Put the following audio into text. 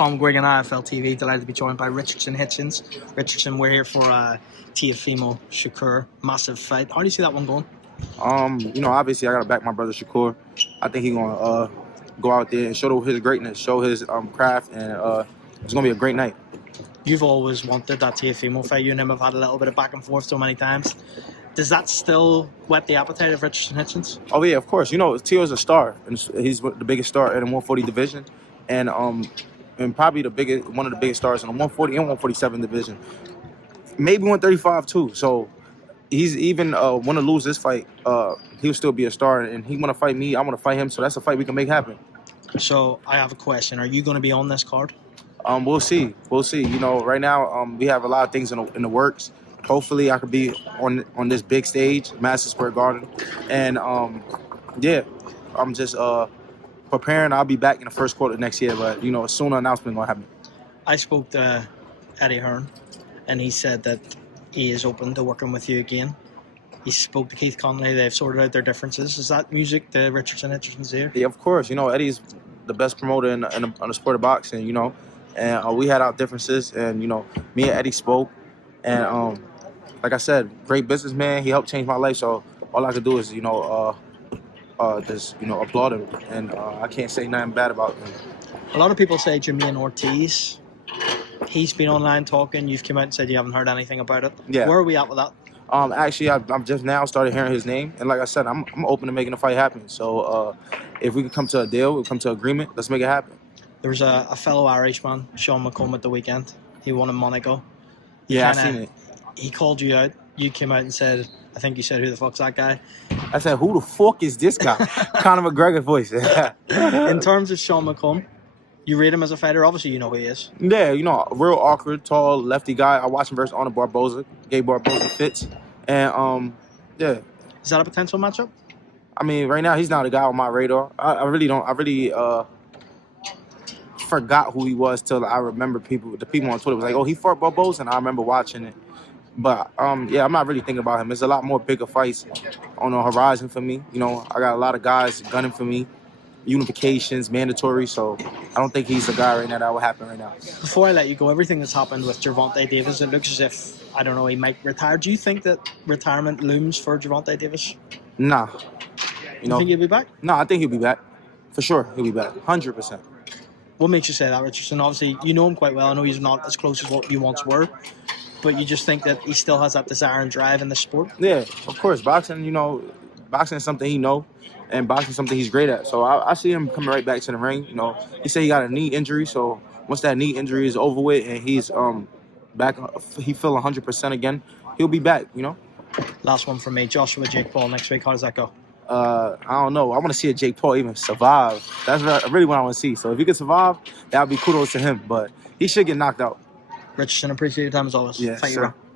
Colin Guigan, IFLTV. Delighted to be joined by Richardson Hitchins. Richardson, we're here for Teo-Shakur, massive fight. How do you see that one going? Obviously I gotta back my brother Shakur. I think he's gonna go out there and show his greatness, show his craft, and it's gonna be a great night. You've always wanted that Teo fight. You and him have had a little bit of back and forth so many times. Does that still whet the appetite of Richardson Hitchins? Oh yeah, of course. Teo's a star, and he's the biggest star in the 140 division, and probably one of the biggest stars in the 140 and 147 division. Maybe 135 too. So he's even want to lose this fight, he'll still be a star, and he want to fight me. I want to fight him. So that's a fight we can make happen. So I have a question. Are you going to be on this card? We'll see. We'll see. Right now we have a lot of things in the works. Hopefully I could be on this big stage, Madison Square Garden, and yeah, I'm just preparing. I'll be back in the first quarter next year, but soon an announcement gonna happen. I spoke to Eddie Hearn, and he said that he is open to working with you again. He spoke to Keith Connolly. They've sorted out their differences. Is that music to Richardson Hitchins here? Yeah, of course. Eddie's the best promoter in the sport of boxing. And we had our differences, and me and Eddie spoke, and like I said, great businessman. He helped change my life. So all I could do is just applaud him, and I can't say nothing bad about him. A lot of people say Jermaine Ortiz. He's been online talking. You've come out and said you haven't heard anything about it. Yeah. Where are we at with that? Actually, I'm just now started hearing his name, and like I said, I'm open to making a fight happen. So if we can come to a deal, we come to agreement, let's make it happen. There was a fellow Irishman, Sean McComb, at the weekend. He won in Monaco. Yeah, I've seen it. He called you out. You came out and said, I think you said, who the fuck's that guy? I said, who the fuck is this guy? Conor McGregor voice. In terms of Sean McComb, you rate him as a fighter. Obviously, you know who he is. Yeah, real awkward, tall, lefty guy. I watched him versus Arnold Barboza. Gave Barboza fits. And, yeah. Is that a potential matchup? I mean, right now, he's not a guy on my radar. I really forgot who he was till I remember the people on Twitter was like, oh, he fought Barboza, and I remember watching it. But yeah, I'm not really thinking about him. There's a lot more bigger fights on the horizon for me. I got a lot of guys gunning for me, unifications, mandatory. So I don't think he's the guy right now that will happen right now. Before I let you go, everything that's happened with Gervonta Davis, it looks as if, I don't know, he might retire. Do you think that retirement looms for Gervonta Davis? Nah. You think he'll be back? No, I think he'll be back. For sure, he'll be back. 100%. What makes you say that, Richardson? Obviously, you know him quite well. I know he's not as close as what you once were, but you just think that he still has that desire and drive in the sport? Yeah, of course. Boxing, boxing is something he knows, and boxing is something he's great at. So I see him coming right back to the ring. He said he got a knee injury, so once that knee injury is over with and he's back, he feel 100% again, he'll be back, Last one from me. Joshua, Jake Paul next week. How does that go? I don't know. I want to see a Jake Paul even survive. That's really what I want to see. So if he could survive, that would be kudos to him. But he should get knocked out. Richardson, appreciate your time as always. Yeah, Thank sure. you, bro.